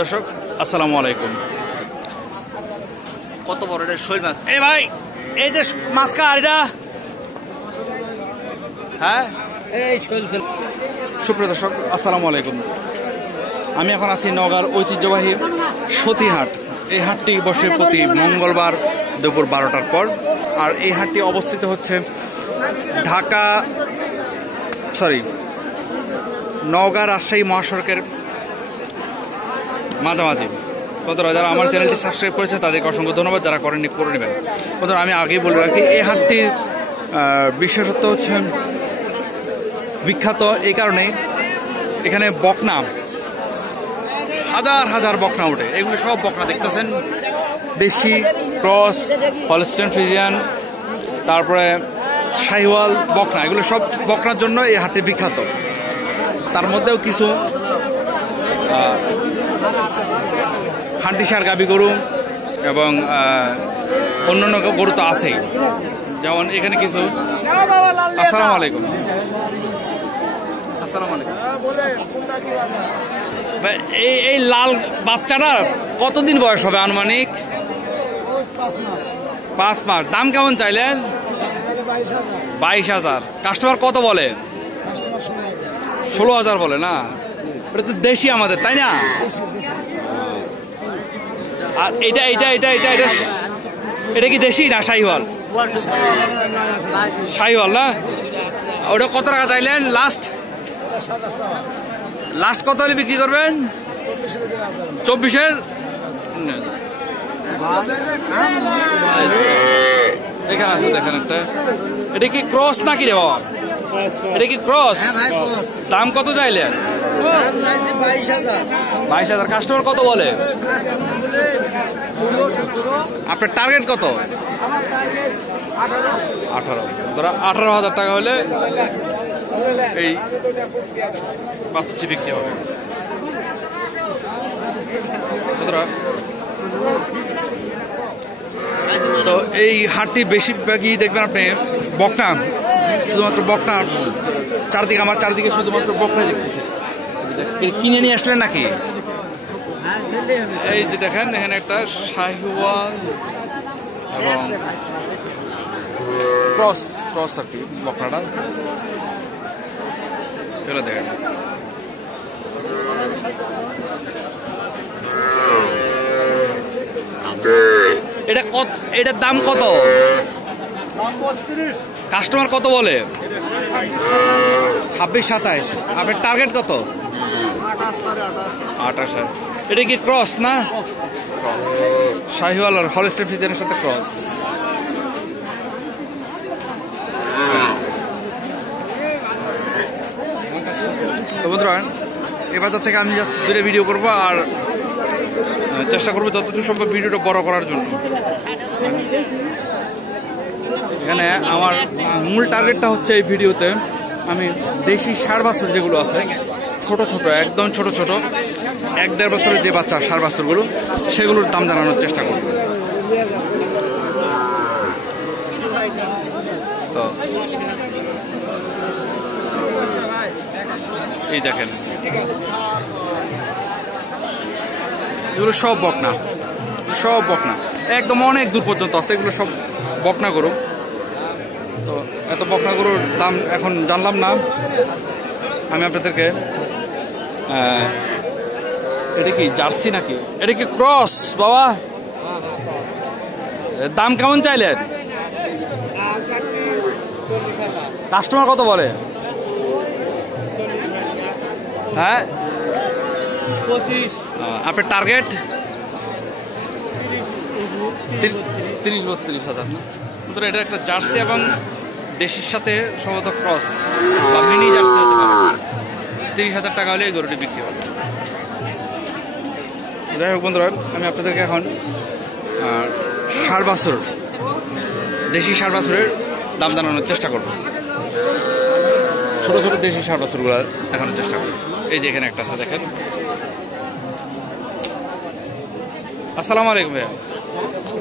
দর্শক আসসালামু আলাইকুম। কত বড় এটা শৈল মাছ! এই ভাই, এই যে মাছ কার এটা? হ্যাঁ, সুপ্রিয় দর্শক আসসালামু আলাইকুম। আমি এখন আছি নওগাঁর ঐতিহ্যবাহী সতীহাট। এই হাটটি বসে প্রতি মঙ্গলবার দুপুর 12টার পর। আর এই হাটটি অবস্থিত হচ্ছে নওগাঁ রাজশাহী মহাসড়কের মাঝামাঝি। বন্ধুরা, যারা আমার চ্যানেলটি সাবস্ক্রাইব করেছে তাদেরকে অসংখ্য ধন্যবাদ, যারা করেননি করে নেবেন। বন্ধুরা, আমি আগেই বলে রাখি, এই হাটটির বিশেষত্ব হচ্ছে বিখ্যাত এই কারণেই, এখানে বকনা হাজার হাজার বকনা ওঠে। এগুলো সব বকনা দেখতেছেন, দেশি, ক্রস, হলস্টেইন ফ্রিজিয়ান, তারপরে শাহিওয়াল বকনা। এগুলো সব বকনার জন্য এই হাটটি বিখ্যাত। তার মধ্যেও কিছু হান্টিসার গাবি গরু এবং অন্যান্য গরু তো আছেই। যেমন এখানে কিছু। আসসালামু আলাইকুম। আসসালামু আলাইকুম। এই লাল বাচ্চাটা কতদিন বয়স হবে আনুমানিক? 5 মাস। দাম কেমন চাইলেন? 22,000। কাস্টমার কত বলে? 16,000 বলে না? এটা তো দেশি আমাদের, তাই না? আর এটা এটা এটা এটা এটা এটা কি দেশি না শাহিওয়াল? শাহিওয়াল না? ওটা কত টাকা চাইলেন লাস্ট? লাস্ট কত হলে বিক্রি করবেন? 24-এর। এখানে আছে দেখেন একটা। এটা কি ক্রস নাকি রে বাবা? এটা কি ক্রস? দাম কত চাইলেন? 22,000। কাস্টমার কত বলে? আপনার টার্গেট কত? 18। ধরো 18,000 টাকা হলে এই বাচ্চাটি বিক্রি হবে। তো এই হাটটি বেশিরভাগই দেখবেন আপনি বকনা, শুধুমাত্র বকনা। আমার চারদিকে শুধুমাত্র বকনা দেখতেছি। কিনে নিয়ে আসলেন নাকি? এই যে দেখেন, এখানে একটা শাহিওয়াল এবং ক্রস আর কি বকনাটা। চলো দেখেন। এটার দাম কত? কাস্টমার কত বলে? 26-27। আপনার টার্গেট কত? 28। এটা কি ক্রস না? ক্রস। শাহিওয়াল আর হলস্টেইন ফ্রিজিয়ানের সাথে ক্রস। বন্ধুরা, এবার থেকে আমি জাস্ট দূরে ভিডিও করবো আর চেষ্টা করবো যতটুকু সম্ভব ভিডিওটা বড় করার জন্য। এখানে আমার মূল টার্গেটটা হচ্ছে এই ভিডিওতে আমি দেশি ষাঁড় বাছুর যেগুলো আছে, ছোট ছোট, একদম ছোট ছোট, 1-1.5 বছরের যে বাচ্চা ষাঁড় বাছুরগুলো, সেগুলোর দাম জানানোর চেষ্টা করব। তো এই দেখেন, এগুলো সব বকনা, একদম অনেক দূর পর্যন্ত আছে। এগুলো সব বকনা গরু। তো এত বকনা গরুর দাম এখন জানলাম না। আমি আপনাদেরকে, এটা কি জার্সি নাকি? এটা কি ক্রস বাবা? দাম কেমন চাইলেন? কাস্টমার কত বলে? হ্যাঁ, 25। আপনার টার্গেট 30-32,000 না? এটা একটা জার্সি এবং দেশির সাথে সম্ভবত ক্রস বা মিনি জার্সি হতে পারে। 30,000 টাকা হলে এই গরুটি বিক্রি হবে। যাই হোক বন্ধুরা, আমি আপনাদেরকে এখন ষাঁড় বাছুর, দেশি ষাঁড় বাছুরের দাম জানানোর চেষ্টা করব। ছোট ছোট দেশি ষাঁড় বাছুরগুলো দেখানোর চেষ্টা করব। এই যে এখানে একটা আছে, দেখেন। আসসালামু আলাইকুম ভাইয়া,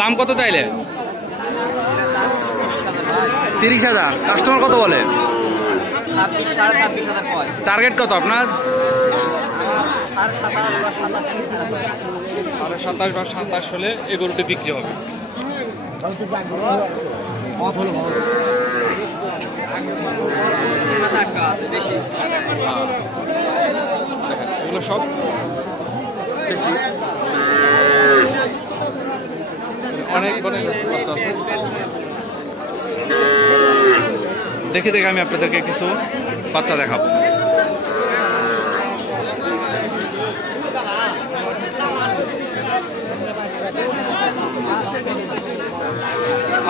দাম কত চাইলে? 30,000। কাস্টমার কত বলে? 26-27,000। টার্গেট কত আপনার? 27 বা 27 হলে এই গরুটি বিক্রি হবে। এগুলো সব অনেক অনেক বাচ্চা আছে। দেখে দেখে আমি আপনাদেরকে কিছু বাচ্চা দেখাবো।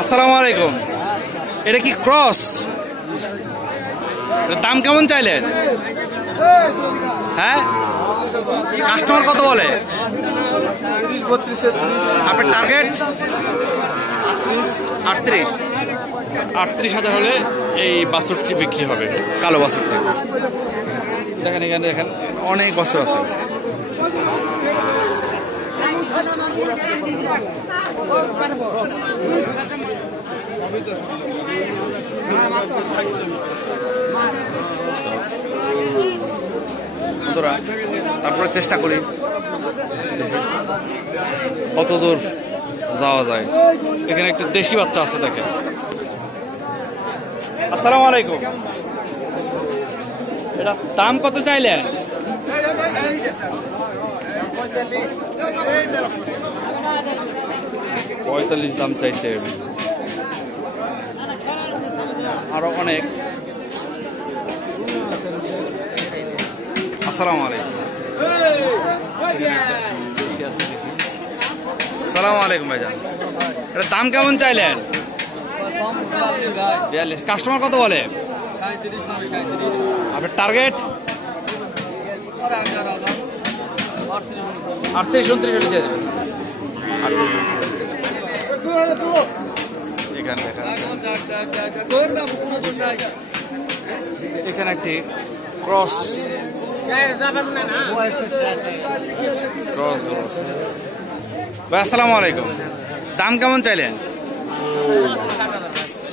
আসসালামু আলাইকুম। এটা কি ক্রস? দাম কেমন চাইলেন? হ্যাঁ, কাস্টমার কত বলে? আপনার টার্গেট 38,000 হলে এই বাছুরটি বিক্রি হবে, কালো বাছুরটি। দেখেন এখানে দেখেন অনেক বাছুর আছে। তারপরে চেষ্টা করি কত দূর যাওয়া যায়। এখানে একটা দেশি বাচ্চা আছে দেখেন। আসসালামু আলাইকুম। এটা দাম কত চাইলেন? 45 দাম চাইছে। আরো অনেক। আসসালামু আলাইকুম। আসসালামু আলাইকুম ভাইজান। এটা দাম কেমন চাইলেন? 42। কাস্টমার কত বলে? 37। আপনার টার্গেট 38-29 হলে দিয়ে দেবেন। এখানে একটি ক্রস গরু আছে। ভাই আসসালামু আলাইকুম। দাম কেমন চাইলেন?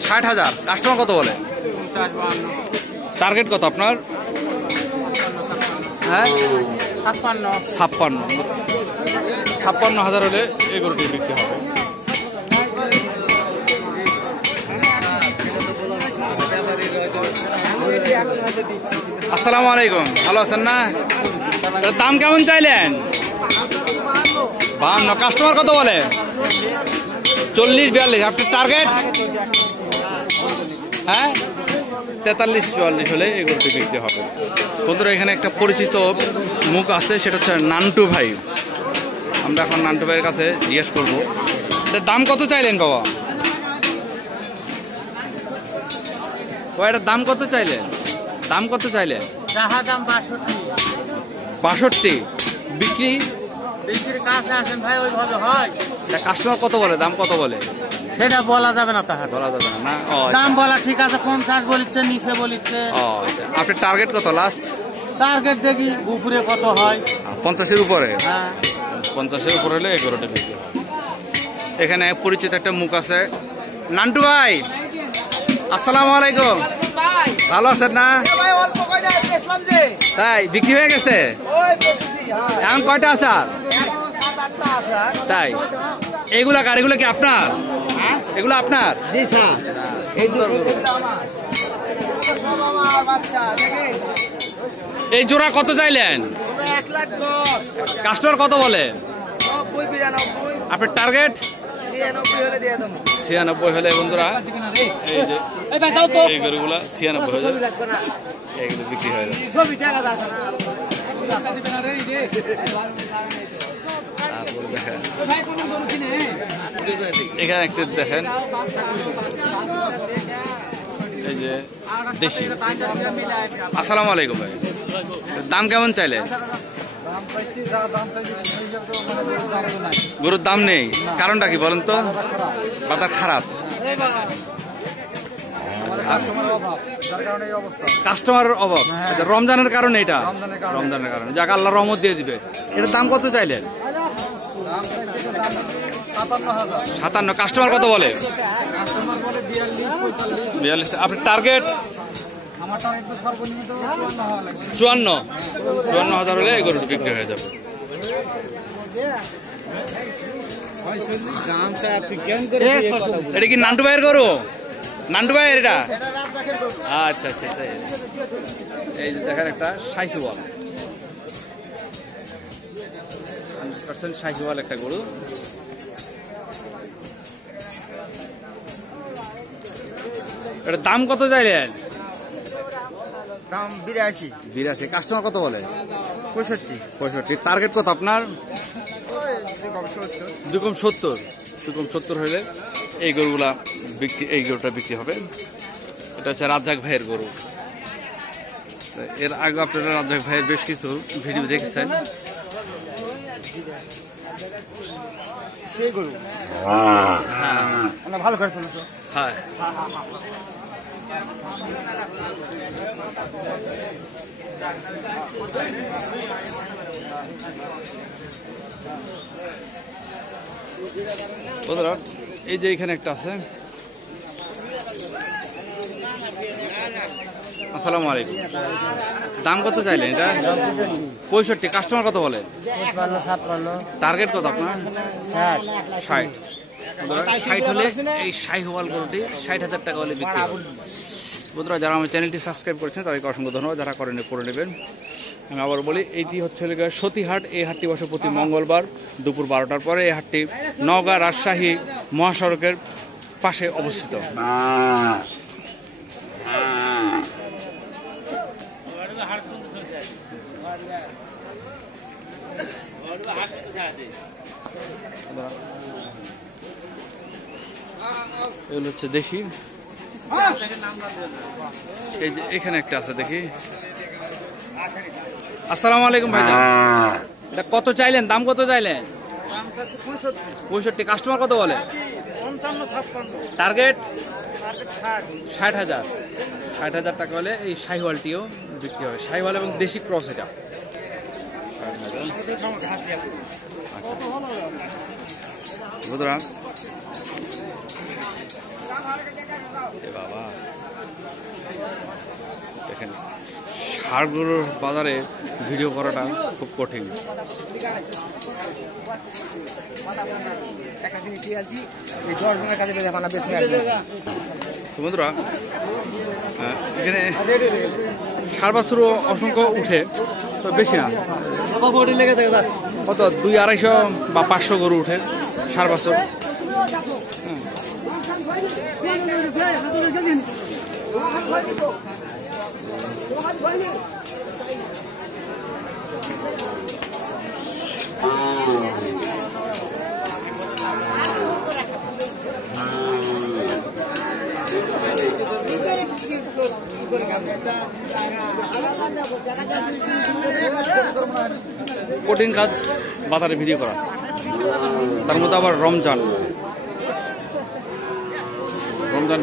60,000। কাস্টমার কত বলে? টার্গেট কত আপনার? হ্যাঁ, 56,000 হলে এই গরুটি বিক্রি হবে। আসসালামু আলাইকুম। ভালো আছেন না? দাম কেমন চাইলেন? 52। কাস্টমার কত বলে? 40-42। আপনার টার্গেট? হ্যাঁ, 43-44 হলে এই গরুটি বিক্রি হবে। বন্ধুরা এখানে একটা পরিচিত মুখ আছে, সেটা হচ্ছে নান্টু ভাই। আমরা এখন নান্টু ভাইয়ের কাছে জিজ্ঞেস করবো দাম কত চাইলেন বাবা? এটার দাম কত চাইলেন? দাম কত চাইলেন? 62। বিক্রির কাছে আসেন ভাই, ওইভাবে হয়। কাস্টমার কত বলে? দাম কত বলে? সেটা বলা যাবে না, তাহার বলা যাবে না। দাম বলা ঠিক আছে, 50 বলিচ্ছে, নিচে বলিচ্ছে। আপনার টার্গেট কত? লাস্ট টার্গেট দেখি উপরে কত হয়। 50-এর উপরে? হ্যাঁ, 50-এর উপরে হলে 11টা বিক্রি হবে। এখানে পরিচিত একটা মুখ আছে। নান্টু ভাই আসসালামু আলাইকুম। ভালো আছেন না? তাই বিক্রি হয়ে গেছে? এখন কয়টা আছে? তাই এগুলা কার? এগুলো কি আপনার? এগুলো আপনার? জি স্যার। এই জোড়া কত চাইলেন? 1,10,000। কাস্টমার কত বলে? 90-92। আপনার টার্গেট? 96 হলে দিয়ে দেবো। 96 হলে বন্ধুরা এই যে এই গরুগুলা 96 হয়ে যায়, এগুলো বিক্রি হয়ে যায়। এখানে একটা দেখেন এই যে দেশি। আসসালামু আলাইকুম ভাই। দাম কেমন চাইলেন? গরুর দাম নেই, কারণটা কি বলেন তো? বাজার খারাপ, কাস্টমারের অভাব। রমজানের কারণে এটা, রমজানের কারণে। যাক আল্লাহ রহমত দিয়ে দিবে। এটার দাম কত চাইলেন? 57। কাস্টমার কত বলে? 42। আপনার টার্গেট? 54,000 হলে এই গরুটি বিক্রি হয়ে যাবে। এটা কি নান্টু ভাইয়ের গরু? নান্টু ভাইয়ের এটা? আচ্ছা আচ্ছা, এই যে দেখেন একটা শাহিওয়াল, 100% শাহিওয়াল একটা গরু। এটা দাম কত চাইলেন? দাম 82। 82। কাস্টমার কত বলে? 65। টার্গেট কত আপনার? 270 হলে এই গরুগুলা এই গরুটা বিক্রি হবে। এটা হচ্ছে রাজ্জাক ভাইয়ের গরু। এর আগে আপনারা রাজ্জাক ভাইয়ের বেশ কিছু ভিডিও দেখেছেন। সেই গরু ভালো করে শুনছো। হ্যাঁ, বন্ধুরা এই যে এখানে একটা আছে। আসসালামু আলাইকুম। দাম কত চাইলেন এটা? 65। কাস্টমার কত বলে? 56। টার্গেট কত আপনার? 60। 60 হলে এই শাহিওয়াল গরুটি 60,000 টাকা হলে বিক্রি হবে। বন্ধুরা যারা আমার চ্যানেলটি সাবস্ক্রাইব করেছেন তাদেরকে অসংখ্য ধন্যবাদ, যারা করে নেবেন। আমি আবার বলি, এইটি হচ্ছে সতীহাট। এই হাটটি বসে প্রতি মঙ্গলবার দুপুর 12টার পরে। এই হাটটি নওগাঁ রাজশাহী মহাসড়কের পাশে অবস্থিত। এগুলো হচ্ছে দেশি। এই যে এখানে একটা আছে দেখি। আসসালামু আলাইকুম ভাইজান। এটা কত চাইলেন? দাম কত চাইলেন? 65। কাস্টমার কত বলে? 55-56। টার্গেট 60,000। 60,000 টাকা হলে এই শাহিওয়ালটিও বিক্রি হবে। শাহিওয়াল এবং দেশি ক্রস এটা। বন্ধুরা বাবা দেখেন, ষাঁড় গরুর বাজারে ভিডিও করাটা খুব কঠিন। তো বন্ধুরা এখানে ষাঁড় বাছুরও অসংখ্য উঠে, তো বেশি না, কত 200-250 বা 500 গরু উঠে ষাঁড় বাছুর। কঠিন কাজ বাজারে ভিডিও করা, তার মধ্যে আবার রমজান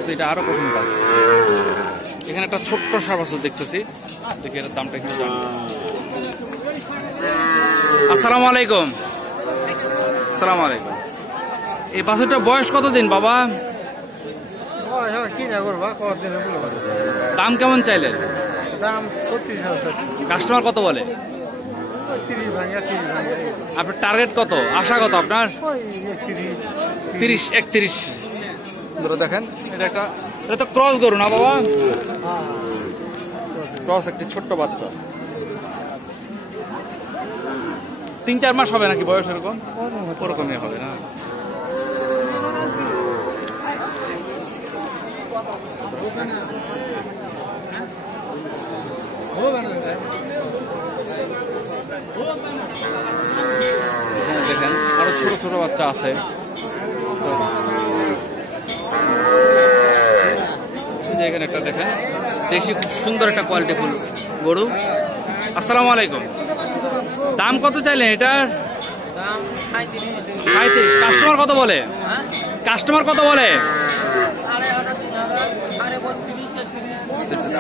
তো এটা আরো কঠিন কাজ। এখানে একটা ছোট্ট ষাঁড় বাছুর দেখতেছি, দেখি এটার দামটা একটু জানি। আসসালামু আলাইকুম। আসসালামু আলাইকুম। এই বাছুরটা বয়স কতদিন বাবা? দাম কেমন চাইলেন? দাম 36,000। কাস্টমার কত বলে? 30 আপনার টার্গেট কত? আশা কত আপনার? 30-31। দেখেন এটা তো ক্রস গরু না বাবা? ক্রস, একটি ছোট্ট বাচ্চা। 3-4 মাস হবে নাকি বয়স? এরকম ওরকমই হবে না? দেখেন আরো ছোট ছোট বাচ্চা আছে। এখানে একটা দেখেন দেশি, খুব সুন্দর একটা কোয়ালিটি ফুল গরু। আসসালামু আলাইকুম। দাম কত চাইলেন এটার? 35। কাস্টমার কত বলে? কাস্টমার কত বলে?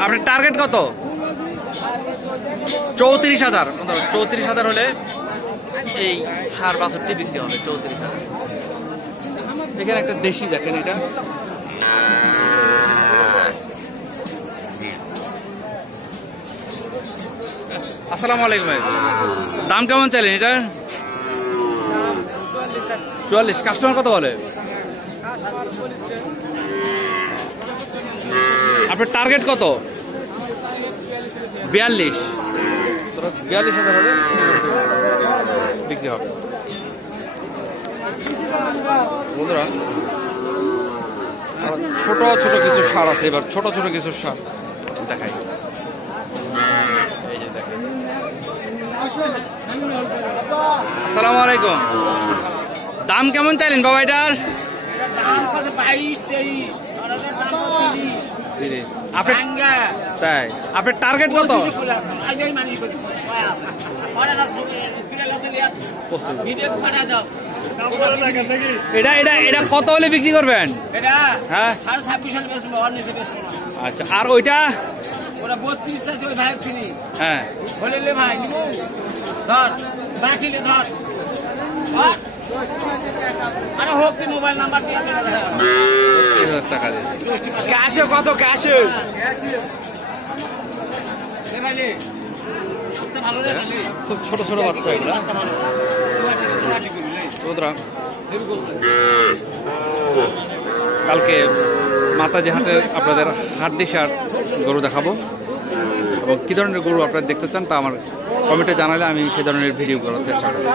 আপনার টার্গেট কত? 34,000। 34,000 হলে এই ষাঁড় বাছুরটি বিক্রি হবে। 34,000। এখানে একটা দেশি দেখেন, এটা আসসালামু আলাইকুম ভাই, দাম কেমন চাইলেন এটা? 44। কাস্টমার কত বলে? আপনার টার্গেট কত? 42। 42,000 হলে বিক্রি হবে। বন্ধুরা ছোট ছোট কিছু সার আছে, এবার ছোট ছোট কিছু সার দেখাই। আসসালামু আলাইকুম, দাম কেমন চাইলেন বাবা এটার? তাই আপনার টার্গেট কত? এটা এটা এটা কত হলে বিক্রি করবেন? হ্যাঁ, আচ্ছা। আর ওইটা? হ্যাঁ, মোবাইল নাম্বার দিয়ে 30,000 টাকা ক্যাশে কত? ক্যাশে খুব ছোট ছোট বাচ্চা এগুলো। কালকে মাতাজি হাটে আপনাদের হাড্ডি সার গরু দেখাবো, এবং কী ধরনের গরু আপনারা দেখতে চান তা আমার কমেন্টে জানালে আমি সেই ধরনের ভিডিও করার চেষ্টা করব।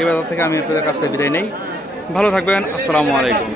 এই বাজার থেকে আমি আপনাদের কাছ থেকে বিদায় নেই। ভালো থাকবেন। আসসালামু আলাইকুম।